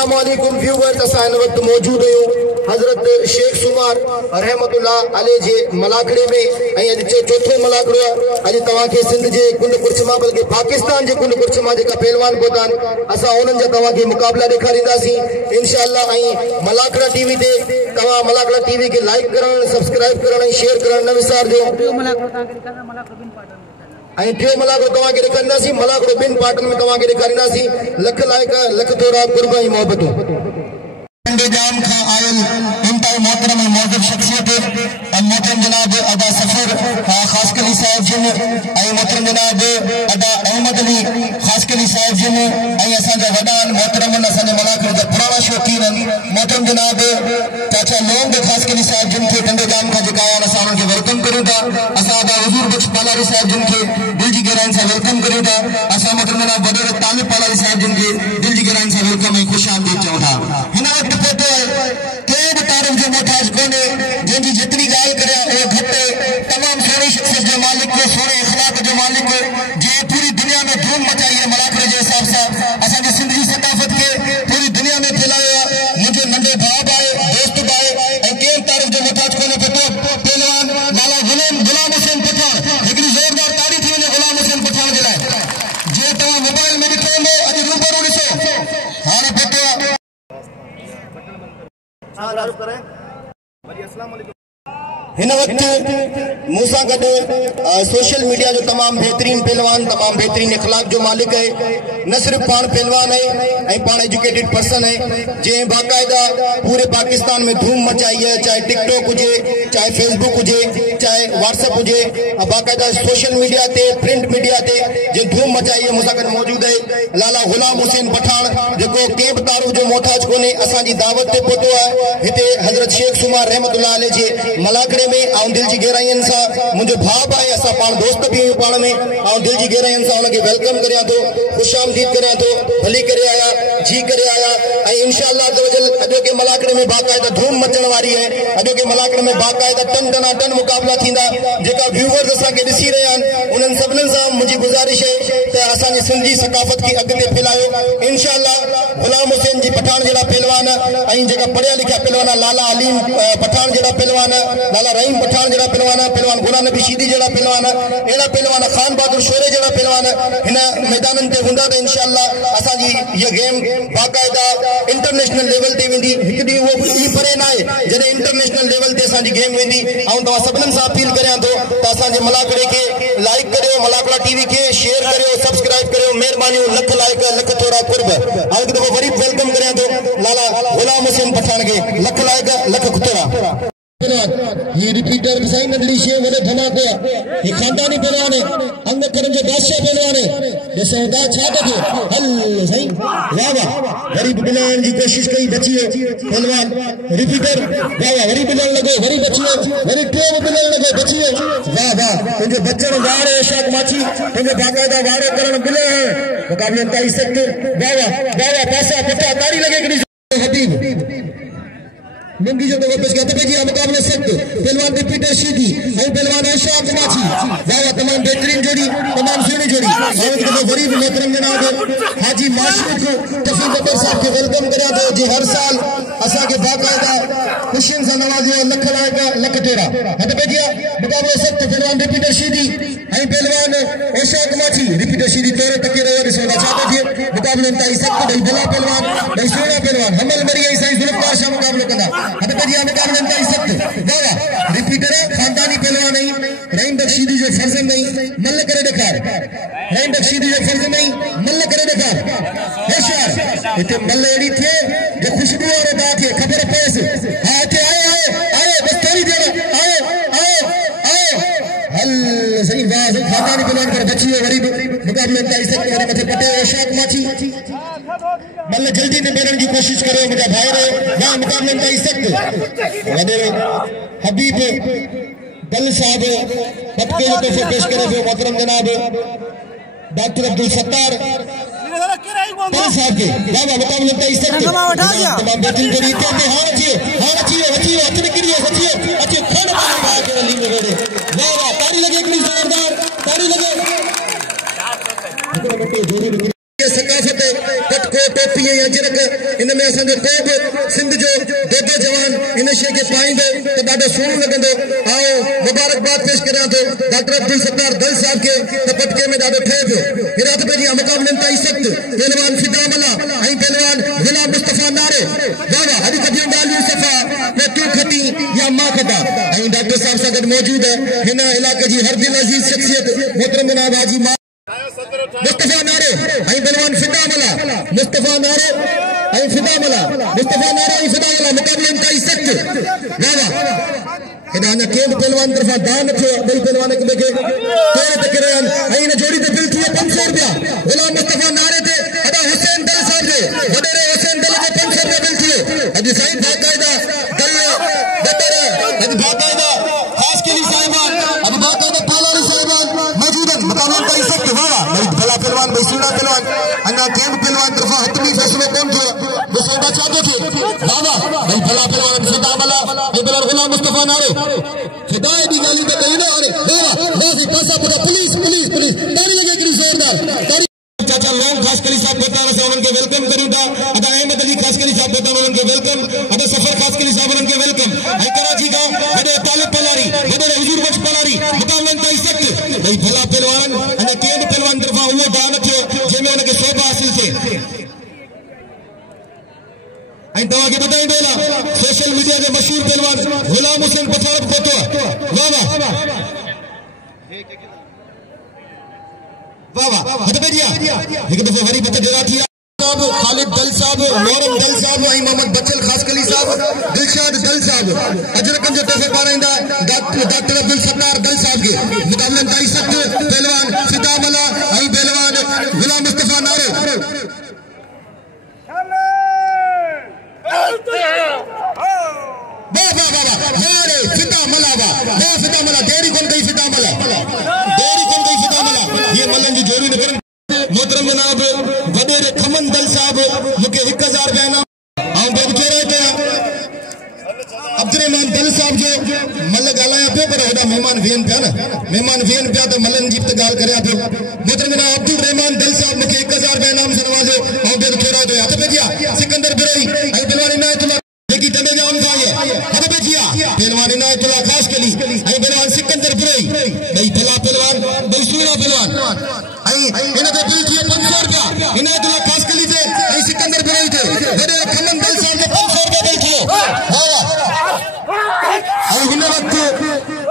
अस्सलाम वालेकुम व्यूअर्स, असां हिन वक्त मौजूद आहियूं हज़रत शेख सुमार रहमतुल्लाह जे मलाखड़े में। ऐं अॼु चौथो मलाखड़ो आहे। अॼु तव्हांखे सिंध जे कुंड कुर्छ मां बल्कि पाकिस्तान जे कुंड कुर्छ मां जेका पहलवान पहुता आहिनि, असां उन्हनि जा तव्हांखे मुक़ाबला ॾेखारींदासीं इंशाअल्लाह। ऐं मलाखड़ा टीवी ते तव्हां मलाखड़ा टीवी खे लाइक करण, सब्सक्राइब करण ऐं शेयर करण न विसारजो। ऐं टियों मलाखड़ो तव्हांखे ॾेखारींदासीं, मलाखड़ो ॿिनि पार्टनि में तव्हांखे ॾेखारींदासीं। लख लाइक, लख थोरा कुर्ब ऐं मोहबतूं। जाम खां आयल इंतहाई मोहतरम मौजूद शख्सियत मोहतरम जनाब अदा सफर खासकली साहब जिन ऐं मोहतरम जनाब अदा अहमद अली खासकली साहब जिन ऐं असांजा वॾा मोहतरम असांजे मलाखड़े जा पुराणा शौक़ीन मोहतरम जनाब चाचा लोंग खासकली साहब जिन खे टंडे जाम खां जेका आया असां उन्हनि खे वेलकम करियूं था। असां अदा हुजूर बख्श पालारी साहब जिन खे दिल जी गहराइनि सां वेलकम करियूं था। असां मोहतरम जनाब वॾेर तालिब पालारी साहब जिन खे दिल जी गहराइनि सां वेलकम ऐं ख़ुश आमदीद चऊं था। हिन वक़्तु कंहिं बि तारीफ़ जो मोहताज कोन्हे, जंहिंजी जेतिरी ॻाल्हि करियां उहो घटि। तमामु सुहिणी शख़्सियत जो मालिक, सुहिणे अख़लाक़ जो मालिक, जंहिं पूरी दुनिया में धूम मचाई आहे मलाखड़े जे हिसाब सां, असांजी सिंध जी सक़ाफ़त खे पूरी दुनिया में फैलायो आहे। मुंहिंजो नंढो भाउ बि आहे, दोस्त बि आहे, ऐं कंहिं तारीफ़ जो मोहताज कोन्हे। पहलवान लाला गुलाम हुसैन पठान, हिकिड़ी ज़ोरदार तारीफ़ थी वञे गुलाम हुसैन पठान जे लाइ। जीअं तव्हां मोबाइल में ॾिठो हूंदो, अॼु रूबरू ॾिसो हाणे पतो हिन वक्त मूंसां गॾु सोशल मीडिया जो तमामु बहितरीन पहलवान, तमामु बहितरीन इख़लाक़ जो मालिक है। न सिर्फ पाण पहलवान है ऐं पाण एजुकेटेड पर्सन है, जंहिं बाक़ायदा पूरे पाकिस्तान में धूम मचाई है। चाहे टिकटॉक हुजे, चाहे फेसबुक हुजे, चाहे व्हाट्सएप हुजे, बाक़ायदा सोशल मीडिया ते, प्रिंट मीडिया ते जे धूम मचाई है। मूंसां गॾु मौजूद है लाला गुलाम हुसैन पठान, जेको कंहिं बि तारीफ़ जो मोहताज कोन्हे। असांजी दावत ते पहुतो आहे हिते हज़रत शेख सुमार रहमतुल्लाह जे मलाखड़े में। ऐं दिल जी गहराइनि सां मुंहिंजो भाउ आहे, असां पाण दोस्त बि आहियूं पाण में। ऐं दिल जी गहराइनि सां हुनखे वेलकम करियां थो, ख़ुश आमदीद करियां थो। भली करे आया, जी करे आया। ऐं इंशाअल्लाह अॼोके मलाखड़े में बाक़ायदा धूम मचण वारी है। अॼोके मलाखड़े में बाक़ायदा टन टनाटन मुक़ाबला थींदा। जेका व्यूअर्स असांखे ॾिसी रहिया आहिनि, उन्हनि सभिनीनि सां मुंहिंजी गुज़ारिश है त असांजी सिंधी सक़ाफ़त खे अॻिते फैलायो। इंशाअल्लाह गुलाम हुसैन जी पठान जहिड़ा पहलवान ऐं जेका पढ़िया लिखिया पहलवान, लाला अलीम पठान जहिड़ा पहलवान, लाला रहीम पठान जहिड़ा पहलवान, पहलवान गुलाम नबी शीदी जहिड़ा पहलवान, अहिड़ा पहलवान खान बहादुर शोरे जहिड़ा पहलवान हिन मैदाननि ते हूंदा त इंशाअल्लाह असांजी इहा गेम बाक़ायदा इंटरनेशनल लेवल ते वेंदी। हिकु ॾींहुं उहो ई परे न आहे जॾहिं इंटरनेशनल लेवल ते असांजी गेम वेंदी। ऐं तव्हां सभिनीनि सां अपील करियां थो त असांजे मलाखड़े खे लाइक करियो, मलाखड़ा टीवी खे शेयर करियो, सब्सक्राइब करियो। महिरबानी, लख लाइक, लख थोरा कुर्ब। हाणे हिकु दफ़ो वरी वेलकम करियां थो लाला गुलाम हुसैन पठान खे। लख लाइक, लख थोरा। ये रिपीटर सही नंढड़ी शे वॾे धमाको आहे। ये खानदानी पहलवान है, अंग करन जो बादशाह पहलवान है। ॾिसो था छा थो थिए। हल सही, वाह वाह, वरी बिलाइण जी कोशिश कई, बची वियो पहलवान रिपीटर। वाह वाह, वरी बिलाइण लॻो, वरी बची वियो, वरी टियों बि बिलाइण लॻो, बची वियो। वाह वाह, तुंहिंजो बचण वाड़े शाक माछी, तुंहिंजो बाक़ायदा वाड़े करण बिले है। मुक़ाबले ताईं सख्त। वाह वाह वाह वाह, पासा पटा ताड़ी लगे हिकिड़ी हबीब मुंगी जो तो वापस कहते पे जी मुकाबले सख्त। पहलवान रिपीटर शीदी और पहलवान ऐशा माछी। वाह, तमाम बेहतरीन जोड़ी, तमाम सुहिणी जोड़ी। और तो गरीब मोहतरम जनाब हाजी माशरूख तफी बकर साहब के वेलकम करिया तो जी हर साल असा के बाकायदा खुशियों से नवाजियो। लख लाइक, लख तेरा हट पे दिया मुकाबले सख्त। पहलवान रिपीटर शीदी और पहलवान ऐशा माछी। रिपीटर शीदी तोरे तके रहो ॾिसो था छा थो थिए। मुकाबले इंतहाई सख्त। ॾई भला पहलवान, ॾई सुहिणा पहलवान, हमल मरी आई साईं जुल्फकार शाह मुकाबलो कंदा। हट पे जी मुकाबले इंतहाई सख्त। वाह, रिपीटर खानदानी पहलवान नहीं, रहीम बख्शीदी जो फर्ज नहीं, मल्ल करे दिखार। रहीम बख्शीदी जो फर्ज नहीं, मल्ल करे दिखार। होशियार इतने मल्ल एड़ी थे जो खुशबू और बात है खबर पेश। हाँ थे आए बस थोड़ी देर आए हल सही। वाह, खानदानी पहलवान कर बची है। वरी मुकाबले इंतहाई सख्त। वरी मथे पटे शाक माछी। मल्ल जल्दी ने बेरन की कोशिश करो मुझा भाई रहे। वाह, मुकाबले इंतहाई सख्त। वडे हबीब दल साहब पटके जो तोहफे पेश करे पियो मोहतरम जनाब डॉक्टर अब्दुल सत्तार साहब के। वाह वाह, मुकाबले इंतहाई सख्त। तमाम बेहतरीन जोड़ी थे। हां अच्छी अच्छी निकली है, अच्छी खड़ मार के रली में रेड़े। वाह वाह, ताड़ी लगे, इतनी जोरदार ताड़ी लगे। सकाफत पटको टोपी टीह अजरक इन में असांजो को बि सिंध जो दोदो जवान इन शइ खे पाईंदो त ॾाढो सुहिणो लॻंदो। आओ मुबारकबाद पेश करियां थो डॉक्टर अब्दुल सत्तार दल साहब खे त पटके में ॾाढो ठहे पियो। हिरात पंहिंजी मुक़ाबलनि ताईं सख़्त पहलवान फिदामला ऐं पहलवान गुलाम मुस्तफ़ा नारे वाह अॼु कढियूं ॻाल्हियूं सफ़ा त तूं खटी या मां खटा। ऐं डॉक्टर साहब सां गॾु मौजूद हिन इलाइक़े जी हर दिल अज़ीज़ शख़्सियत मोहतरम जनाब हाजी मुस्तफ़ा नारे ऐं पहलवान फिदामला मुस्तफ़ा नारे ऐं फिदामला मुक़ाबलनि ताईं सख़्त वाह हेॾा अञा कंहिं बि पहलवान तरफ़ां दान न थियो। ॿई पहलवान हिक ॿिए खे तोड़ ते किरिया आहिनि ऐं हिन जोड़ी ते बिल थी वियो 500 रुपया। गुलाम मुस्तफ़ा नारे ते अदा हुसैन दल साहब जे वॾेरे हुसैन दल जो 500 रुपया बिल थी वियो। अॼु साईं बाक़ाइदा दल अॼु बाक़ाइदा ख़ासि केली साहिबान अॼु बाक़ाइदा पालारी साहिबान मौजूद आहिनि। मुक़ाबलनि ताईं सख़्त वाह भई भला पहलवान भई सुहिणा पहलवान अञा कंहिं बि पहलवान तरफ़ां हतमी फ़ैसिलो कोन थियो। ॾिसो था छा थो थिए वाह भई भला पहलवान फिदामला ऐं पहलवान गुलाम मुस्तफ़ा नारे फिदा एॾी ॻाल्हियूं त कयूं न हाणे वाह पासा पुटा पुलिस पुलिस पुलिस ताड़ी लॻे हिकिड़ी ज़ोरदार ताड़ी। चाचा लोन ख़ासि कली साहब पतान असां उन्हनि खे वेलकम करूं था। अदा अहमद अली ख़ासि कली साहब पतान उन्हनि खे वेलकम। अदा सफ़र ख़ासि कली साहब उन्हनि खे वेलकम। ऐं कराची खां वॾे तालिब पलारी वॾे हुजूर बख्श पलारी मुक़ाबलनि ताईं सख़्त भई भला पहलवान अञा कंहिं बि पहलवान तरफ़ां उहो दान न थियो जंहिंमें हुनखे सोभा हासिल थिए। ऐं तव्हांखे ॿुधाईंदो हलां सोशल मीडिया जो मशहूर पहलवान गुलाम हुसैन पठान पहुतो आहे। वाह वाह वाह वाह हद पे दिया हिकु दफ़ो वरी बत जरा थी साहब खालिद दल साहब मोहरम दल साहब ऐं मोहम्मद बचल ख़ासि कली साहब दिलशाद दल साहब अजरकनि जो तोहफ़ो पाराईंदा डॉक्टर अब्दुल सत्तार दल साहब खे। मुक़ाबलनि ताईं सख़्त पहलवान फिदामला ऐं पहलवान गुलाम मुस्तफ़ा नारे फिदामला देरी कोन कई फिदामला ये मलन जी जोड़ी न करन। मोहतरम जनाब वडेरे खमन दल साहब मूंखे 1000 रुपया इनाम ऐं गॾु कहिड़ो त अब्दुल दल साहब जो मल ॻाल्हायां पियो पर हेॾा महिमान वेहनि पिया न महिमान वेहनि पिया त मलन जी बि त ॻाल्हि करियां पियो। मोहतरम जनाब अब्दुल रहमान दल साहब मूंखे 1000 रुपया इनाम सां नवाज़ो ऐं गॾु कहिड़ो त हथ पे दिया सिकंदर बिरोई ऐं पहलवान इनायतुल्लाह जेकी तंदे जाम था ये हद पे दिया पहलवान इनायतुल्लाह ख़ासि कली ऐं पहलवान सिकंदर बिरोई भई भला पहलवान भई सुहिणा पहलवान ऐं हिन ते बिल थी 500 रुपया इनायतुल्लाह ख़ासि कली ते ऐं सिकंदर बिरोई ते वॾे खमन दल साहब जो 500 रुपया बिल थियो। ऐं हिन वक़्तु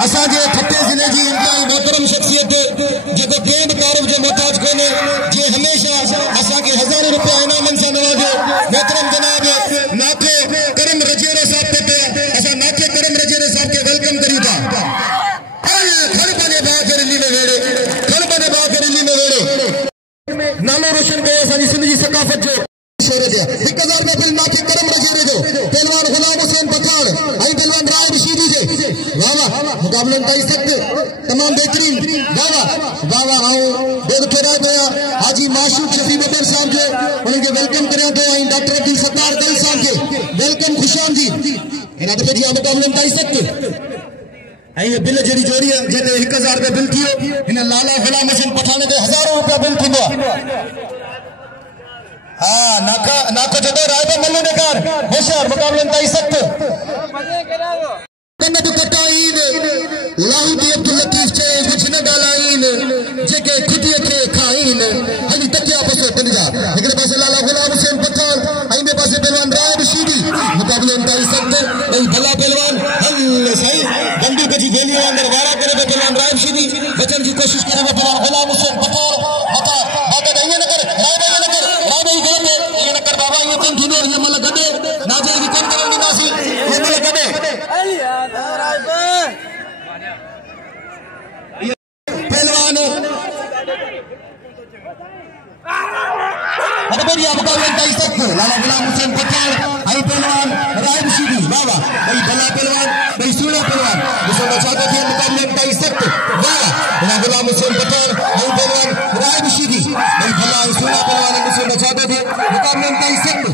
असांजे ठटे ज़िले जी इंतहाई मोहतरम शख़्सियत जेको कंहिं बि तारीफ़ जो मोहताज कोन्हे जे हमेशह असांखे हज़ारों रुपया इनामनि सां नवाज़ो मोहतरम जनाब नाथे करम रजेरे साहब पहुते असां नाथे करम रजेरे साहब खे वेलकम करियूं था। खड़ बने भाउ खे रिली में वेड़े खड़ बने भाउ खे रिली में वेड़े नालो रोशन कयो असांजी सिंध जी सकाफ़त जो। 1000 रुपया बिल नाथे करम रजेरे जो पहलवान गुलाम हुसैन पठान ऐं पहलवान राहिब शीदी जे वाह वाह मुक़ाबलनि ताईं सख़्त तमामु बहितरीन वाह वाह वाह वाह ऐं ॿियो खेॾाए पिया हाजी माशूक शफ़ी बबर साहब जो उन्हनि खे वेलकम करियां थो ऐं डॉक्टर अब्दुल सत्तार दल साहब खे वेलकम ख़ुशाम जी हिन दफ़े जी मुक़ाबलनि ताईं सख़्त। ऐं इहे बिल जहिड़ी जोड़ी आहे जंहिं ते 1000 रुपया बिल थियो हिन लाला गुलाम हुसैन पठान ते हज़ारों रुपया बिल थींदो आहे। हाँ नाको जॾो राइबो मल्लू ॾेखार होशियार मुक़ाबलनि ताईं सख़्त कन बि कटाईन लाहूदी अब्दुल लतीफ़ चए कुझु न ॻाल्हाईन जेके खुदीअ खे खाईन हली तकिया पसो तुंहिंजा हिकिड़े पासे लाला गुलाम हुसैन पठान ऐं ॿिए पासे पहलवान राहिब शीदी मुक़ाबलनि ताईं सख़्त भई भला पहलवान हल साईं बंदूक जी गोलियूं अंदरि वारा करे पियो पहलवान राहिब शीदी बचण जी कोशिशि करे पियो पहलवान गुलाम हुसैन पठान मथा बाक़ाइदा ईअं न कर राहिब ईअं न कर राहिब ई ग़लति ईअं न कर बाबा ईअं कोन थींदो हीअं महिल गॾे नाजाइज़ी कोन करणु ॾींदासीं हीअं महिल गॾे पहलवान मुक़ाबलनि ताईं सख़्त लाला गुलाम हुसैन पठान ऐं पहलवान राहिब शीदी वाह वाह भई भला पहलवान भई सुहिणो पहलवान ॾिसो त छा थो थिए मुक़ाबलनि ताईं सख़्त वाह वाह गुलाम हुसैन पठान ऐं पहलवान राहिब शीदी भई भला ऐं सुहिणा पहलवान ॾिसो त छा थो थिए मुक़ाबलनि ताईं सख़्त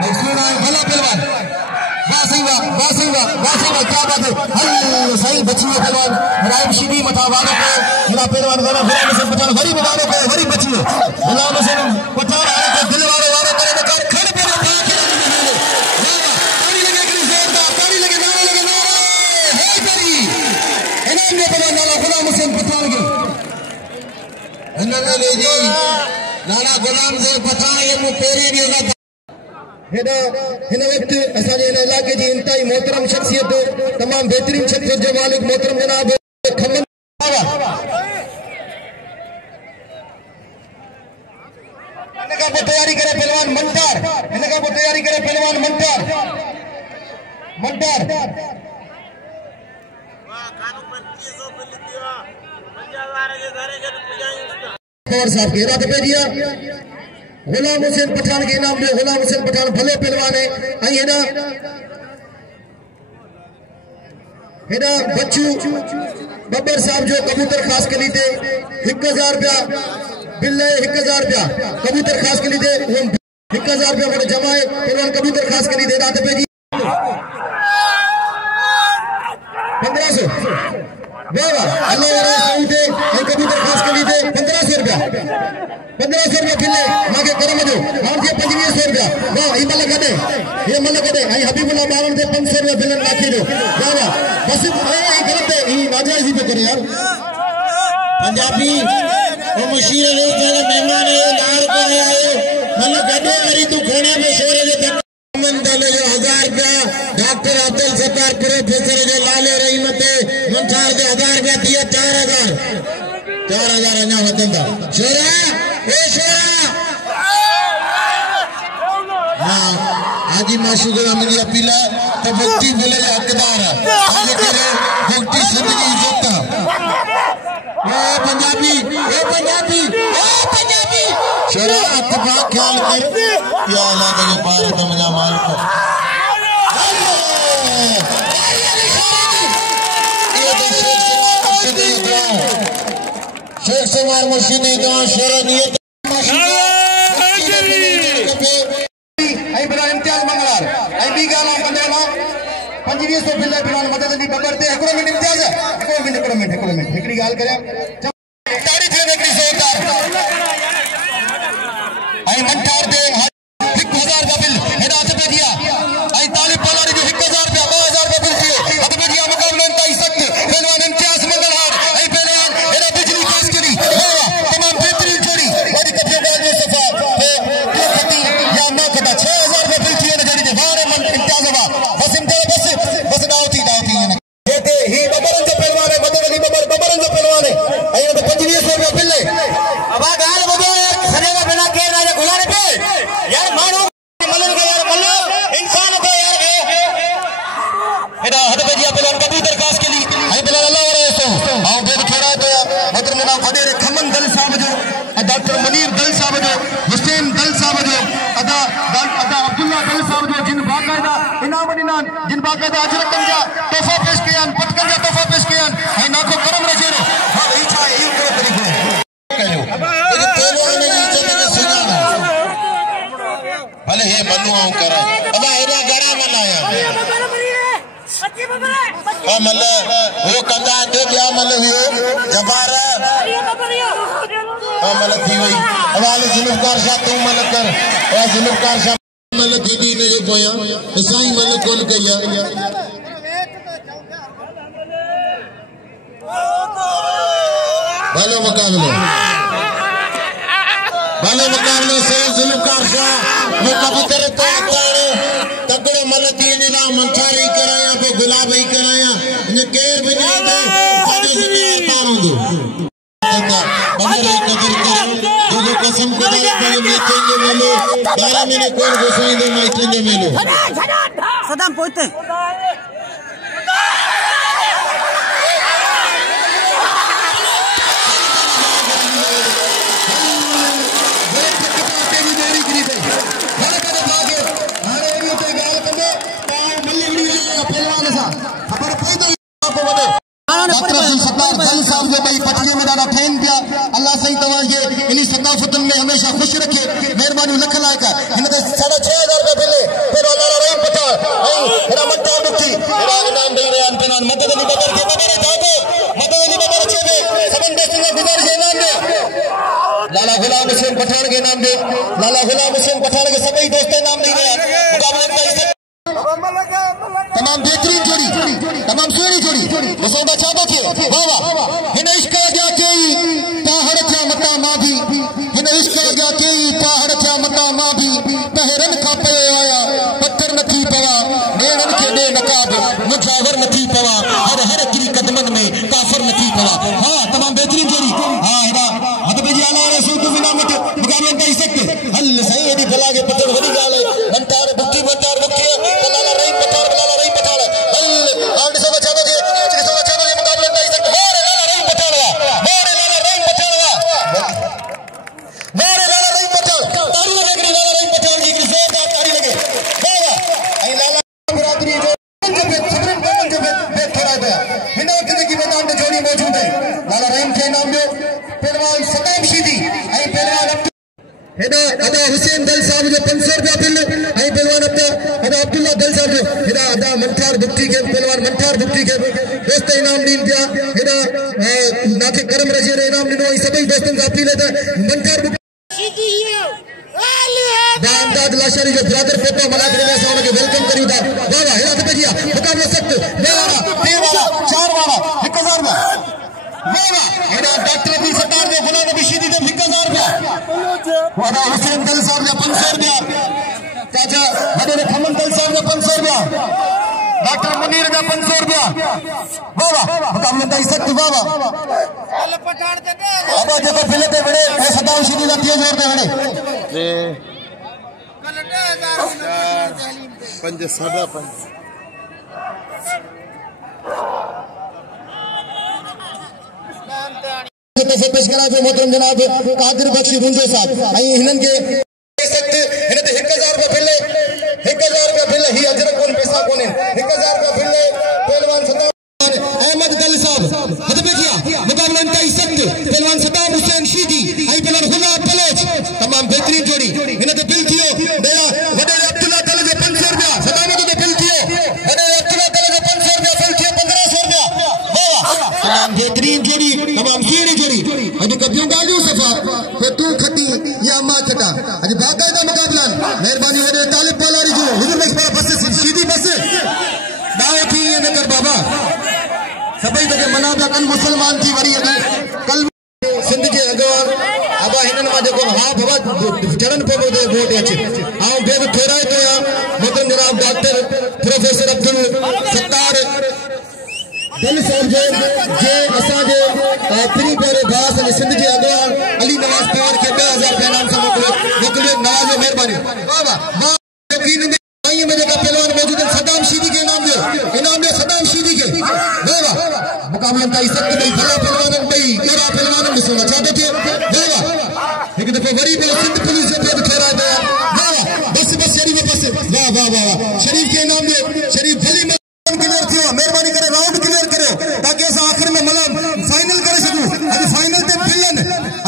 भई सुहिणा ऐं भला पहलवान वाह सही वाह क्या बात है हल सही बची वियो पहलवान राहिब शीदी मथा वारो कयो हिन पहलवान गुलाम हुसैन पठान वरी बि वारो कयो वरी बची वियो गुलाम हुसैन पठान हाणे दिलि वारो करे ॾेखार खड़ लाला गुलाम हुसैन पठान के लाला गुलाम से पठान के मु पेरी दी हिन वक्त असांजे हिन इलाके जी इंतहाई मोहतरम शख्सियत तमाम बेहतरीन शख्सियत जो मालिक मोहतरम जनाब खमन इनका वो तैयारी करे पहलवान मंटार इनका वो तैयारी करे पहलवान मंटार और साहब के इरादे पे दिया गुलाम हुसैन पठान के इनाम में गुलाम हुसैन पठान भले पहलवान है हेना बच्चू बब्बर साहब जो कबूतर खास के लिए 1000 रुपया बिल्ले 1000 रुपया कबूतर खास के लिए 1000 रुपया बड़े जमा है पहलवान कबूतर खास के लिए इरादे पे दिया 1500 कबूतर खास के लिए 1500 रुपया बिल्ले मांगे करम जो हां के 2500 रुपया वाह ये मल कदे हबीबुल्लाह बावन दे 500 रुपया बिल्ले राखी जो वाह बस गलत है ई नाजायज पे करे यार पंजाबी वो मुशीर रे मेहमान है लाल को आया है मल गदे करी तू कोने में शोरे दे मंदल जो 1000 रुपया डॉक्टर अब्दुल सत्तार प्रोफेसर जो लाले रहीम ते मंचार दे 1000 रुपया दिया 4000 अन्ना वतंदा शोरा ए शोरा हां आजी माशूगरा मेरी अपील है तो भक्ति बोले हकदार है आज करे भक्ति जिंदगी इज्जत ओ पंजाबी शोरा इत्तेफाक ख्याल कर या अल्लाह के पार तो मजा मालिक शेख सोमार मुर्शिदी दो शोरा नियत इम्तियाज मंगलार बी गाल कंदे 2500 बिल्ले बिलान मदद दी बबर ते हिकड़ो मिनट इम्तियाज हिकड़ो मिनट हिकड़ी गाल करे तारीफ है हिकड़ी जोरदार मंठार दे 1000 का बिल हेदा हाथ पे दिया तालिब पलारी जो 1000 रुपया 2000 का बिल दिए हाथ पे दिया मुकाबला इंतहाई सख्त पहलवान इम्तियाज मंगलार पहलवान हेदा बिजली पास करी तमाम बेहतरीन जोड़ी बड़ी कब्जे बाज में सफा या ना कदा 6000 का बिल दिए जड़ी दे वारे मन इम्तियाज बस दावती ये ते ही बबरन जो पहलवान है मदद अली बबरन जो पहलवान है तो 2500 रुपया बिल ले अब गाल बदो सनेगा बिना के राजा गुलारे पे यार मानो मलन का यार मल्लो इंसान को यार हेदा हद पे दिया पहलवान कबूतर खास के लिए पहले अल्लाह वाले सो आओ बेद छोड़ा तो मतलब ना वडेरे खमन दल साहब जो डॉक्टर मुनीर दल साहब जो हुसैन दल साहब जो अदा अब्दुल्ला दल साहब जो जिन बाकायदा इनाम जिन बाकायदा अजर कंजा तोहफा पेश कियान पटकन जा तोहफा पेश कियान ना को करम रजेरो हां ई छा ई को तरीको कहो पहलवान जी जने सुना भले हे मनुआऊं करे अबा एदा गड़ा मनाया मल वो कंदा दे क्या मल हुयो जबार मल थी वई हवाले जुल्फकार शाह तू मल कर ए जुल्फकार शाह मल दीदी ने जो पोया साईं मल कोन कया भलो मुकाबले से जुल्फकार शाह वो कबूतर तो तगड़ो मल तीन ना मंचारी कराया पे गुलाबी कराया ने केर बना दे साडे जिने तारों दो बगैर कदर कर जो कसम खुदा बड़े मीठे ने मेलो 12 महीने कोर गोसाई दे मीठे ने मेलो सदाम पोते अल्लाह सही तवाजे इन सकाफतन में हमेशा खुश रखे मेहरबानी लख लायक इन 6500 रुपया बिले फिर लाला रहीम पठान रहमत बुक्ति इनाम दे रहे हैं मदद अली बबर के बबर जागो मदद अली बबर छे सबन देश में गुजारिश इनाम दे लाला गुलाम हुसैन पठान के नाम दे लाला गुलाम हुसैन पठान के सभी दोस्त नाम दे रहे हैं मुकाबले में तमाम बेहतरीन जोड़ी तमाम सोनी जोड़ी बसोदा चाहता थे वाह वाह हिन इश्क गया के पहाड़ क्या मता मां भी हिन इश्क गया के पहाड़ क्या मता मां भी पहरन का पे आया पत्थर नथी पवा नेणन के दे नकाब मुजावर नथी पवा हर हर की कदमन में काफर नथी पवा हां तमाम बेहतरीन जोड़ी हां हेड़ा हद पे जी आला रसूल को बिना मत मुकाबले कर सकते हल सही एडी भला के पत्थर वडी गाल है मंटार बुक्की लाला रहीम पठार लाला रहीम पठार हल आंड सब चाहता थे सब चाहता थे मुकाबले कर सकते मोरे लाला रहीम पठार मोरे लाला रहीम पठार तारी लगे लाला रहीम पठार जी की जोरदार तारी लगे वाह आई लाला बरादरी जो सबरन जो थोड़ा गया हिन वक्त की मैदान में जोड़ी मौजूद है लाला रहीम के नाम जो पहलवान सलाम शीदी आई पहलवान हेदा अदा हुसैन दल साहब जो 500 रुपया बिल आई पहलवान अदा अब्दुल्ला दल साहब जो हेदा अदा मंठार बुक्ति के पहलवान मंठार बुक्ति के दोस्त इनाम लीन दिया हेदा नाथे करम रजे इनाम लिनो ई सभी दोस्तन का अपील है मंठार बुक्ति दामदाद लाशरी जो ब्रदर पोपा मलाखरे में से उनके वेलकम करियो था वाह वाह हेदा तो भैया मुकाबला सख्त वाला 3 वाला 4 वाला 1000 में वाह हेदा डॉक्टर अब्दुल सत्तार दे गुलाम नबी शीदी दे 1000 रुपया वादा हुसैन दल साहब ने 500 रुपया चाचा बड़े खमन दल साहब ने 500 रुपया डॉक्टर मुनीर ने 500 रुपया वाह वाह मुकाबले का इज्जत वाह वाह पठान दे अब देखो फिले ते बड़े ए सदाम शीदी का 3 जोर दे बड़े जी कल 1000 5 5.5 पेश करा जो मोहतरम जनाब कादिर बख्श रुंजो साहब आई हिनन के सकते हिन ते 1000 रुपया फिले 1000 रुपया फिले ही अजर कोन पैसा कोने 1000 रुपया फिले पहलवान सदाम अहमद दल साहब हद पे किया मुकाबला इनका इज्जत पहलवान सदाम हुसैन शीदी आई पहलवान गुलाम पलेज तमाम बेहतरीन जोड़ी हिन ते बिल थियो दया वडे अब्दुल्ला दल जो 500 रुपया सदाम के बिल थियो वडे अब्दुल्ला दल जो 500 रुपया फिल थियो 1500 रुपया वाह तमाम बेहतरीन जोड़ी तमाम हीरी जोड़ी अज कबियों गालियों सफा फिर तू खटी या मां खटा अज बाकायदा मुकाबला मेहरबानी वडे तालिब पालारी जो हुजूर में बस सीधी बस दाव थी ये न कर बाबा सभई के मनाबा कल मुसलमान थी वरी कल सिंध के अगवान अबा हिनन मा जो हा भवा चरण पे वोट अचे आ बे थोड़ा तो या मोहतरम जनाब डॉक्टर प्रोफेसर अब्दुल सत्तार दिल साहब जो असा जो प्री प्यारे भास ने सिंध के अगवान अली नवाज पवार के 2000 रुपया इनाम से मोकलियो नवाज मेहरबानी वाह वाह यकीन में में जो पहलवान मौजूद है सदाम शीदी के इनाम दे सदाम शीदी के वाह वाह मुकाबले का इज्जत भाई भला पहलवान भाई केरा पहलवान में सुना चाहते थे वाह वाह एक दफा वरी में सिंध पुलिस से पेड़ ठहरा गया वाह बस शरीफ बस वाह वाह वाह शरीफ के इनाम दे शरीफ भली में क्लियर थियो मेहरबानी करे राउंड क्लियर करो ताकि अस आखिर में मतलब फाइनल करे सकूं आज फाइनल ते फिलन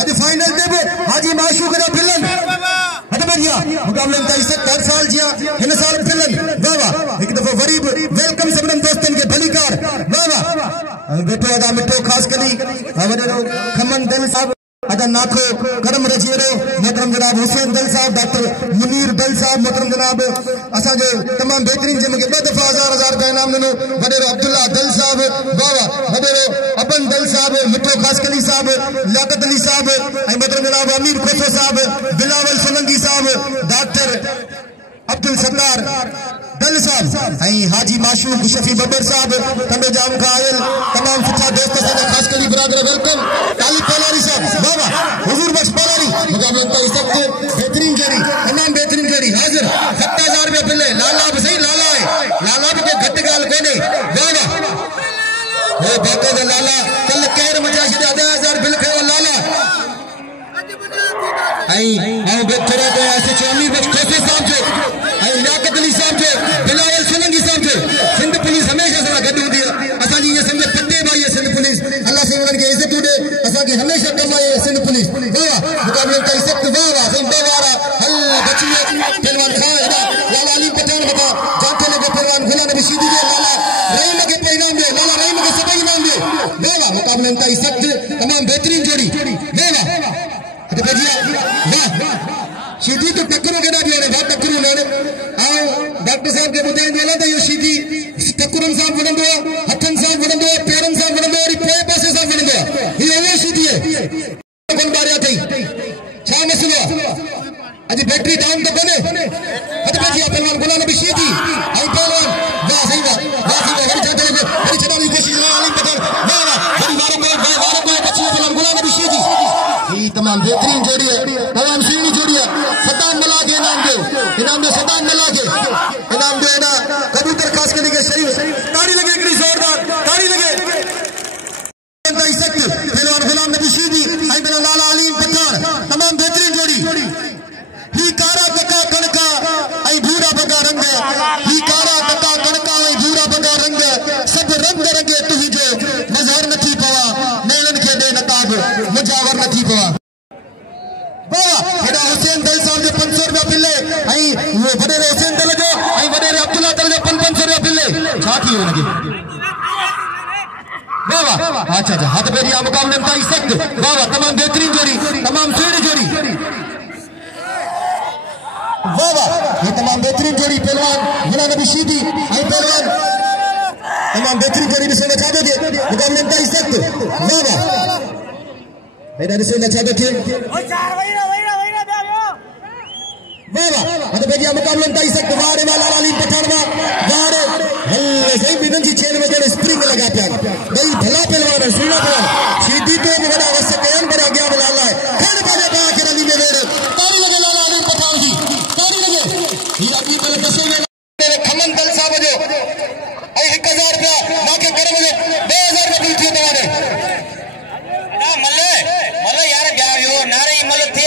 आज फाइनल ते हाजी माशूक दा फिलन हद बढ़िया मुकाबले का इज्जत हर साल जिया हिन साल फिलन वाह वाह एक दफा वरी वेलकम सबन दोस्तन के भलीकार वाह वाह बेटो अदा मिठो खास करी वडे खमन दल साहब अदा नाखो करम रजीरो मोहतरम जनाब हुसैन दल साहब डॉक्टर मुनीर दल साहब मोहतरम जनाब असा जो तमाम बेहतरीन जम के 2 दफा 1000 का इनाम दिनो वडे अब्दुल्ला दल साहब वाह वाह वडे अपन दल साहब मिठो खास कली साहब लियाकत अली साहब मोहतरम जनाब अमीर खोसो साहब बिलावल सोलंकी साहब डॉक्टर अब्दुल सत्तार दल साहब हाजी माशूक शफी बबर साहब तंडो जाम का आयल तमाम सुठा दोस्त से खास कली बरादर वेलकम ताली पलारी साहब बाबा हुजूर बख्श पलारी मुकाबले का इज्जत बेहतरीन जोड़ी तमाम बेहतरीन जोड़ी हाजिर 7000 रुपया पिले लाला भी सही लाला है लाला भी कोई घट गाल कोने बाबा वो बाका दा लाला कल कहर मचा छे 10000 बिल खयो लाला आई हां बेथरा तो ऐसे चोमी बख्श खोसे साहब जो लियाकत अली साहब जो बिलावल सोलंकी साहब जो सिंध पुलिस हमेशा से गड होती है असा जी ये समझे पट्टे भाई है सिंध पुलिस अल्लाह से उनके इज्जत दे असा की हमेशा कमाए सिंध पुलिस वाह मुकाबले का इज्जत वाह वाह सिंध वाला हल बचिए पहलवान खान लाला अली पठान बता जाते लगे पहलवान गुलाम नबी शीदी के लाला रहीम के इनाम दे लाला रहीम के सब इनाम दे वाह वाह मुकाबले का इज्जत तमाम बेहतरीन जोड़ी वाह वाह तो भजिया वाह शीदी तो टक्करों के ना भी होने बात टक्करों ने आओ डॉक्टर साहब के बुधाई देला तो ये शीदी टक्करों साहब वडंदो हथन साहब तमाम बेहतरीन जोड़ी है, तमाम सुहिणी जोड़ी है। सदाम मला के इनाम दो सदाम मला के इनाम दो ना कबूतर खास के लिए सही ताड़ी लगे इतनी जोरदार ताड़ी लगे। पहलवान गुलाम नबी शीदी लाला अलीम पठान तमाम बेहतरीन जोड़ी। ही कारा बका कणका भूरा बगा रंग ही कारा बका कणका भूरा बगा रंग सब रंग रंगे तुही जो मजहर नथी पवा नेलन के दे नताब मुजावर नथी पवा। हेॾा हुसैन दल साहब जो 500 रुपया बिल वो वॾेरे हुसैन दल जो वॾेरे अब्दुल्ला दल जो 500 रुपया बिल छा थी वियो हिनखे। वाह अच्छा हथ पेरिया मुकाबले में ताई सख्त वाह तमाम बेहतरीन जोड़ी तमाम सुहिणी जोड़ी वाह ये तमाम बेहतरीन जोड़ी पहलवान गुलाम नबी शीदी पहलवान तमाम बेहतरीन जोड़ी ॾिसण चाहते थे मुकाबले में ताई सख्त वाह हेॾा ॾिसण चाहते थे वाह हथ पेरिया मुकाबले में ताई सख्त वाह लाला अली पठान वाह सही बिनन जी चेन में जड़े स्प्रिंग लगा पिया भाई भला पहलवान है सुना पहलवान सीधी तो बड़ा वस कयन बड़ा गया लाला है खड़ बजे बा के रली में वेड़ तारी लगे लाला अली पठान जी तारी लगे ये अपनी बल दसो में खमन दल साहब जो 1000 रुपया लाके कर में 2000 रुपया दिल थी तुम्हारे ना मल्ले यार ब्याह यो नारे मल थे